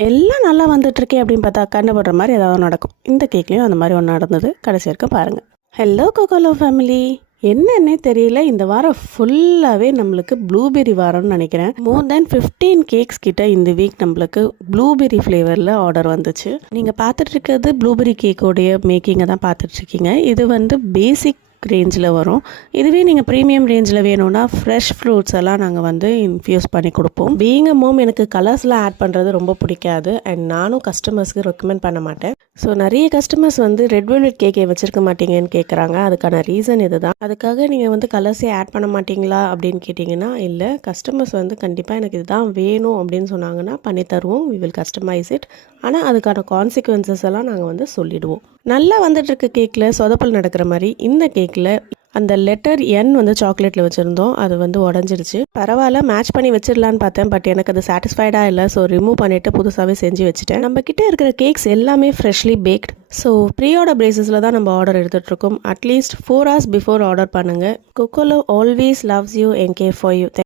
எல்லாம் நல்லா வந்துட்டுருக்கே அப்படின்னு பார்த்தா கண்ணு போடுற மாதிரி ஏதாவது நடக்கும். இந்த கேக்லேயும் அந்த மாதிரி ஒன்று நடந்தது. கடைசி வரைக்கும் பாருங்கள். ஹலோ கோகோலோ ஃபேமிலி, என்னன்னே தெரியல, இந்த வாரம் ஃபுல்லாகவே நம்மளுக்கு ப்ளூபெர்ரி வாரம்னு நினைக்கிறேன். மோர் தேன் 15 கேக்ஸ் கிட்ட இந்த வீக் நம்மளுக்கு ப்ளூபெர்ரி ஃப்ளேவரில் ஆர்டர் வந்துச்சு. நீங்கள் பார்த்துட்டு இருக்கிறது ப்ளூபெர்ரி கேக்கோடைய மேக்கிங்கை தான் பார்த்துட்ருக்கீங்க. இது வந்து பேசிக் ரேஞ்சில் வரும். இதுவே நீங்கள் ப்ரீமியம் ரேஞ்சில் வேணும்னா ஃப்ரெஷ் ஃப்ரூட்ஸ் எல்லாம் நாங்கள் வந்து இன்ஃப்யூஸ் பண்ணி கொடுப்போம். பீயிங் அ மோம் எனக்கு கலர்ஸ்லாம் ஆட் பண்ணுறது ரொம்ப பிடிக்காது. அண்ட் நானும் கஸ்டமர்ஸ்க்கு ரெக்கமெண்ட் பண்ண மாட்டேன். ஸோ நிறைய கஸ்டமர்ஸ் வந்து ரெட் வெல்வெட் கேக்கை வச்சுருக்க மாட்டீங்கன்னு கேட்குறாங்க. அதுக்கான ரீசன் இது தான். அதுக்காக நீங்கள் வந்து கலர்ஸே ஆட் பண்ண மாட்டிங்களா அப்படின்னு கேட்டிங்கன்னா, இல்லை, கஸ்டமர்ஸ் வந்து கண்டிப்பாக எனக்கு இதுதான் வேணும் அப்படின்னு சொன்னாங்கன்னா பண்ணி தருவோம். We will customize it. ஆனால் அதுக்கான கான்சிக்வன்சஸ் எல்லாம் நாங்கள் வந்து சொல்லிவிடுவோம். நல்லா வந்துட்டு இருக்க கேக்கில் சொதப்பல் நடக்கிற மாதிரி இந்த கேக்கில் அந்த லெட்டர் என் வந்து சாக்லேட்டில் வச்சுருந்தோம். அது வந்து உடஞ்சிருச்சு. பரவாயில்ல, மேட்ச் பண்ணி வச்சிடலான்னு பார்த்தேன். பட் எனக்கு அது சாட்டிஸ்ஃபைடாக இல்லை. ஸோ ரிமூவ் பண்ணிவிட்டு புதுசாகவே செஞ்சு வச்சுட்டேன். நம்ம கிட்டே இருக்கிற கேக்ஸ் எல்லாமே freshly baked. So pre order பேசிஸில் தான் நம்ம ஆர்டர் எடுத்துகிட்ருக்கோம். அட்லீஸ்ட் 4 hours பிஃபோர் ஆர்டர் பண்ணுங்கள். Cocolo always loves you and care for you.